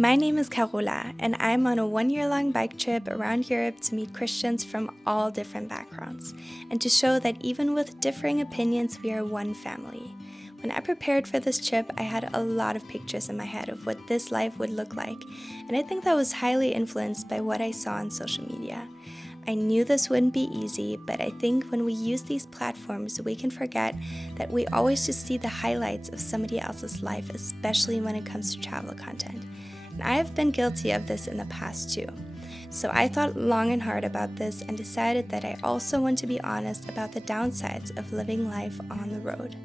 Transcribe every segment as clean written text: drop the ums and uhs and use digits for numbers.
My name is Carola, and I'm on a one-year-long bike trip around Europe to meet Christians from all different backgrounds, and to show that even with differing opinions, we are one family. When I prepared for this trip, I had a lot of pictures in my head of what this life would look like, and I think that was highly influenced by what I saw on social media. I knew this wouldn't be easy, but I think when we use these platforms, we can forget that we always just see the highlights of somebody else's life, especially when it comes to travel content. And I have been guilty of this in the past too. So I thought long and hard about this and decided that I also want to be honest about the downsides of living life on the road.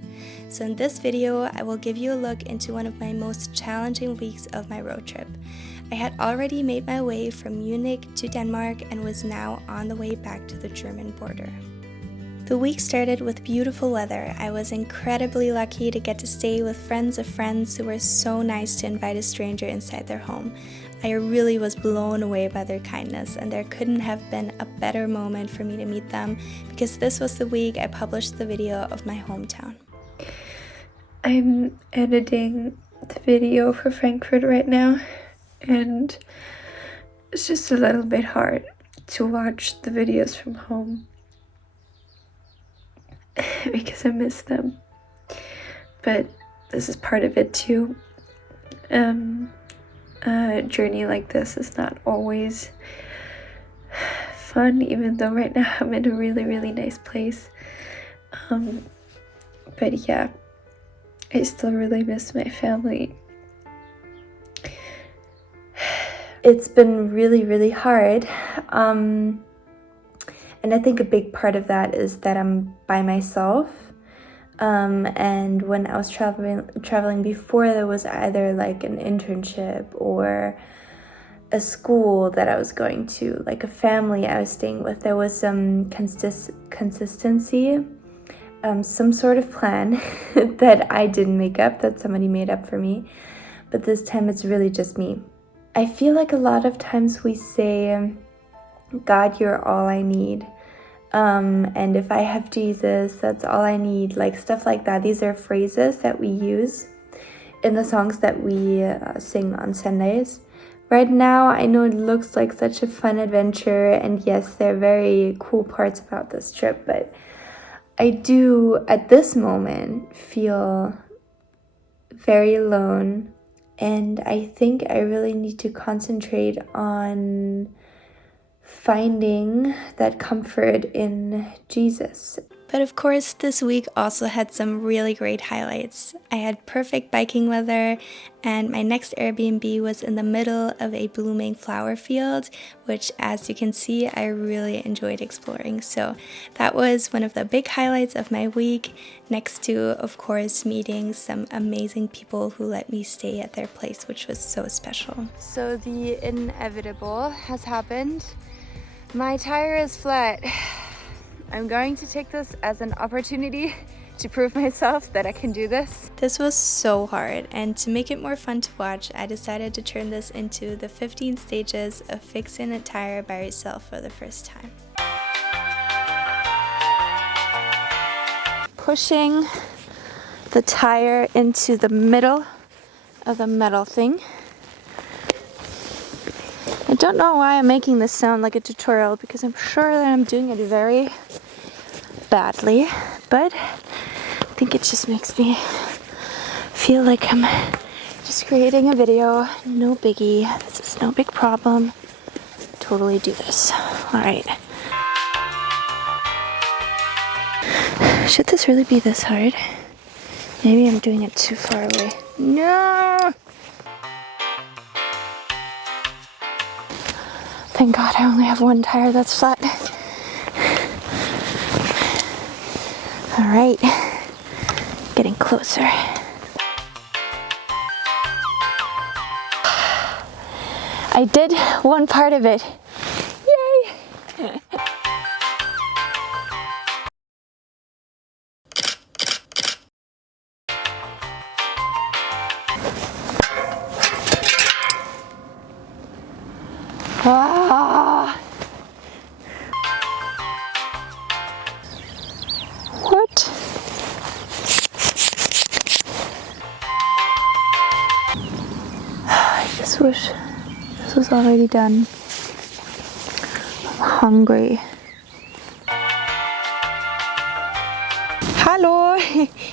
So in this video, I will give you a look into one of my most challenging weeks of my road trip. I had already made my way from Munich to Denmark and was now on the way back to the German border. The week started with beautiful weather. I was incredibly lucky to get to stay with friends of friends who were so nice to invite a stranger inside their home. I really was blown away by their kindness, and there couldn't have been a better moment for me to meet them because this was the week I published the video of my hometown. I'm editing the video for Frankfurt right now, and it's just a little bit hard to watch the videos from home because I miss them, but this is part of it too. A journey like this is not always fun, even though right now I'm in a really nice place, but yeah, I still really miss my family. It's been really hard, and I think a big part of that is that I'm by myself, and when I was traveling before, there was either like an internship or a school that I was going to, like a family I was staying with. There was some consistency, some sort of plan that I didn't make up, that somebody made up for me, but this time it's really just me. I feel like a lot of times we say, God, you're all I need. And if I have Jesus, that's all I need, like stuff like that. These are phrases that we use in the songs that we sing on Sundays. Right now, I know it looks like such a fun adventure, and yes, there are very cool parts about this trip, but I do, at this moment, feel very alone, and I think I really need to concentrate on finding that comfort in Jesus. But of course, this week also had some really great highlights. I had perfect biking weather, and my next Airbnb was in the middle of a blooming flower field, which, as you can see, I really enjoyed exploring. So that was one of the big highlights of my week, next to, of course, meeting some amazing people who let me stay at their place, which was so special. So the inevitable has happened. My tire is flat. I'm going to take this as an opportunity to prove myself that I can do this. This was so hard, and to make it more fun to watch, I decided to turn this into the 15 stages of fixing a tire by yourself for the first time. Pushing the tire into the middle of the metal thing. I don't know why I'm making this sound like a tutorial, because I'm sure that I'm doing it very badly, but I think it just makes me feel like I'm just creating a video. No biggie. This is no big problem. Totally do this. Alright. Should this really be this hard? Maybe I'm doing it too far away. No! Thank God I only have one tire that's flat. All right, getting closer. I did one part of it. Yay! Ah! What? wish this was already done. I'm hungry. Hallo,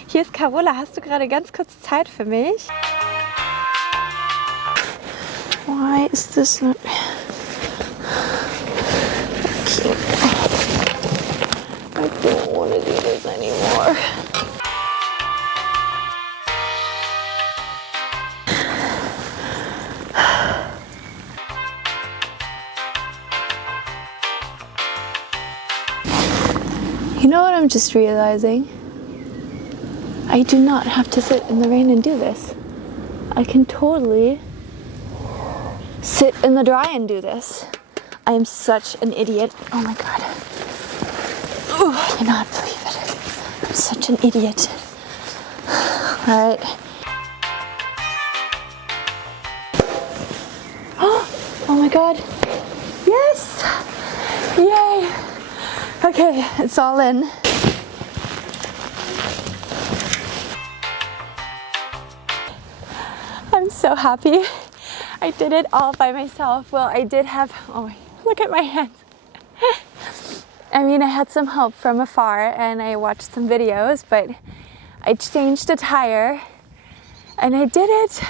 hier ist Carola. Hast du gerade ganz kurz Zeit für mich? Why is this not... Okay. I don't want to do this anymore. You know what I'm just realizing? I do not have to sit in the rain and do this. I can totally sit in the dry and do this. I am such an idiot. Oh my god. Ooh, I cannot believe it. I'm such an idiot. Alright. Oh my god. Yes! Yay! Okay, it's all in. I'm so happy. I did it all by myself. Well, I did have, oh, look at my hands. I mean, I had some help from afar and I watched some videos, but I changed a tire and I did it.